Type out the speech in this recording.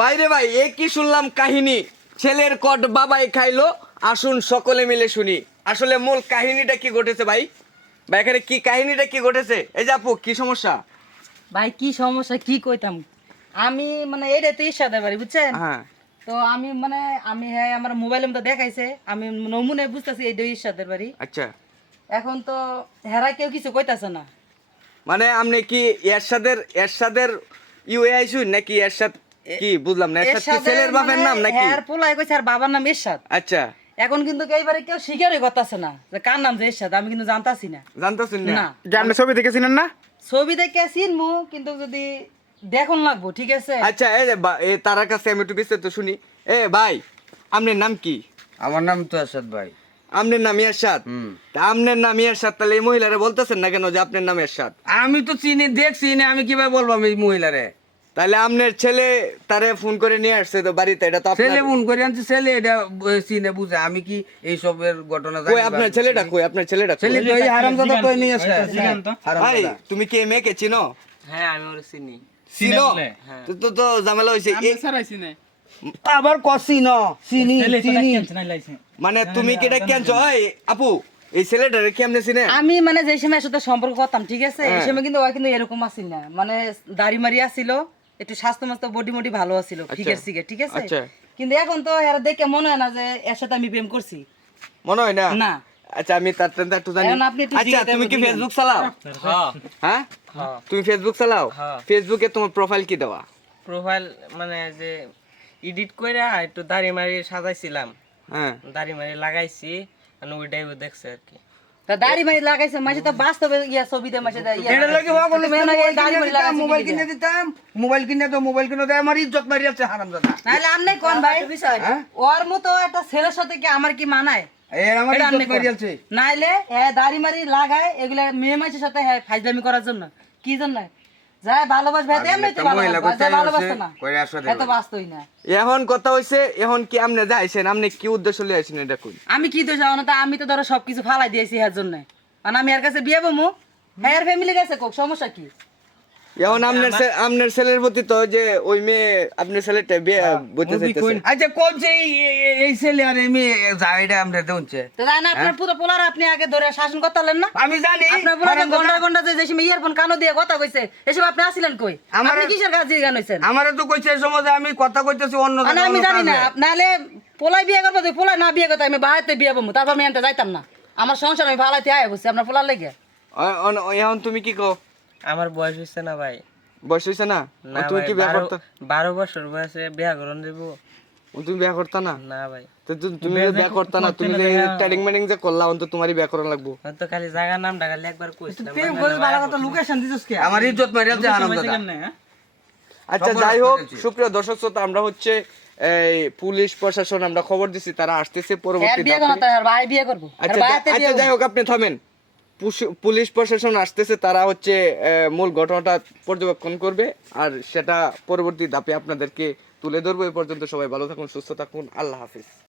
বাইরে ভাই এ কি শুনলাম কাহিনী? ছেলের কট বাবাই খাইলো আসুন সকলে মিলে শুনি। আসলে মূল কাহিনীটা কি ঘটেছে ভাই? ভাই এখানে কি কাহিনীটা কি ঘটেছে? এই যে আপু কি সমস্যা? ভাই কি সমস্যা কি কইতাম? আমি মানে এইটা তো ইচ্ছা পারি বুঝছেন? হ্যাঁ। তো আমি মানে আমি হ্যাঁ আমার মোবাইলের মধ্যে দেখাইছে। আমি নমুনে বুঝতেছি এইটা ইচ্ছাদের বাড়ি। আচ্ছা। এখন তো হেরা কেউ কিছু কইতাছে না। মানে আপনি কি এরশাদের এরশাদের ইউ আইছুন নাকি এরশাদ কি বুঝলাম না এরশাদ কি ছেলের বাপের মানে নাম নাকি? হ্যার পোলাই কইছে আর বাবার নাম এরশাদ। আচ্ছা। এখন কিন্তু এইবারে কেউ স্বীকারই করতেছে না যে কার নাম যে এরশাদ আমি কিন্তু জানতাছি না। জানতেছেন না? আপনি ছবি দেখেছিলেন না? ছবি দেখে চিনমু কিন্তু যদি দেখুন লাগবো ঠিক আছে? আচ্ছা এই এ তার কাছে আমি একটু বিস্তারিত শুনি। এ ভাই আপনার নাম কি? আমার নাম তো আসাদ ভাই। আপনার নাম এরশাদ? আপনার নাম এরশাদ তাহলে এই মহিলারা বলতেছেন না কেন যে আপনার নাম এরশাদ? আমি তো চিনি দেখছি না আমি কীভাবে বলব আমি মহিলারে? তাহলে আপনার ছেলে তারে ফোন করে নিয়ে আসছে তো বাড়িতে এটা তো ছেলে ফোন করে আনছে ছেলে এটা চিনে বুঝে। আমি কি এইসবের ঘটনা জানি কই আপনার ছেলেটা কই? আপনার ছেলেটা কই? ছেলে তো এই হারামজাদা তো নিয়ে আসে ভাই তুমি কি এই মেয়েকে চিনো? হ্যাঁ আমি ওর চিনি। চিনো? তো তো তো ঝামেলা হইছে। এ- আবার কষি ন। চিনি? চিনি মানে তুমি কি এটা কেনছো? এই আপু এই ছেলেটারে কি আপনি চিনেন আমি মানে যে সময় সাথে সম্পর্ক করতাম ঠিক আছে? এই হ্যাঁ। সময় কিন্তু ওই কিন্তু এরকম আসিল না। মানে দাড়ি মারি আসিল একটু স্বাস্থ্য মাস্ত বডি মডি ভালো আছিল ফিগার সিগার ঠিক আছে? আচ্ছা। কিন্তু এখন তো এরা দেখে মনে হয় না যে এর সাথে আমি প্রেম করছি। মনে হয় না? না। আচ্ছা আমি তার টানতে একটু জানি। আচ্ছা তুমি কি ফেসবুক চালাও? হ্যাঁ। হ্যাঁ? তুমি ফেসবুক চালাও? হ্যাঁ। ফেসবুকে তোমার প্রোফাইল কি দেওয়া? প্রোফাইল মানে যে এডিট করে একটু দাড়ি মারি সাজাইছিলাম। হ্যাঁ। দাড়ি মারি লাগাইছি আর ওইটাই দেখছে আর কি। তা দাড়ি মারি লাগাইছে মাঝে তো বাস্তবে ইয়া ছবিতে মাঝে এটা লাগে বলে এই দাড়ি লাগাইছে মোবাইল কিনে দিতাম মোবাইল কিনে তো মোবাইল কিনে দেয় আমার ইজ্জত মারি আছে হারামজাদা। নাহলে আমনে কোন ভাই? বিষয়। ওর মতো একটা ছেলের সাথে কি আমার কি মানায়? এর আমার এটা আপনি ইজ্জত মারি আছে। নাইলে হ্যাঁ দাড়ি মারি লাগায় এগুলা মেয়ে মানুষের সাথে হ্যাঁ ফাইজলামি করার জন্য। কি জন্য? এখন কথা হইছে এখন কি আপনি যাইছেন আপনি কি উদ্দেশ্য লিয়ে আইছেন এটা কই আমি কি দোষ জানো না আমি তো ধরো সবকিছু ফালাই দিয়েছি এর জন্য। আমি এর কাছে বিয়ে বমু হ্যাঁ ফ্যামিলি গেছে কোক সমস্যা কি? এখন আপনার ছে- আপনার ছেলের প্রতি তো যে ওই মেয়ে আপনার ছেলেটা বিয়ে বলতে চাইতেছে। আচ্ছা কোন যে এই- ছেলে আর এই মেয়ে যায় এটা আমরা তো জানেন আপনার পুরো পোলার আপনি আগে ধরে শাসন করতে পারলেন না? আমি জানি। আপনার পুরো গন্ডা গন্ডা যে যেসব ইয়ারফোন কানো দিয়ে কথা কইছে এসব আপনি আসিলেন কই? আমার- আপনি কিসের কাজ দিয়ে গান হইছেন আমারে তো কইছে এই সময় আমি কথা কইতেছি অন্য মানে আমি জানি না। নাহলে পোলাই বিয়ে করব যদি পোলাই না বিয়ে করতে আমি বাড়িতে বিয়ে করব তারপর আমি এনতে যাইতাম না। আমার সংসার আমি ভাড়াইতে আয় বসছি আপনার পোলার লেগে। এখন তুমি কি কও? আমার বয়স হচ্ছে না ভাই। বয়স হইছে না? না তুমি কি বিয়ে করতা? বারো বছর বয়সে বিয়া করন দেবো। তুমি বিয়ে করতা না? না ভাই। তো তুমি যে বিয়ে করতা না তুমি ট্রেডিং ম্যাডিং যে করলা অন্ত তোমারই বিয়ে করা লাগবো। হয়তো খালি জায়গার নামটা খালি একবার কইছিলাম প্রেম করে ভালো কথা লোকেশন দিছিস কে? আমার ইজ্জত মারি আছে হারামজাদা আচ্ছা যাই হোক। সুপ্রিয় দর্শক শ্রোতা আমরা হচ্ছে এই পুলিশ প্রশাসন আমরা খবর দিছি তারা আসতেছে এর পরবর্তী বিয়ে। করব ভাই বিয়ে করব। আচ্ছা যা- আচ্ছা যাই হোক আপনি থামেন। পুলিশ প্রশাসন আসতেছে, তারা হচ্ছে মূল ঘটনাটা পর্যবেক্ষণ করবে, আর সেটা পরবর্তী ধাপে আপনাদেরকে তুলে ধরবো। এ পর্যন্ত সবাই ভালো থাকুন, সুস্থ থাকুন, আল্লাহ হাফিজ।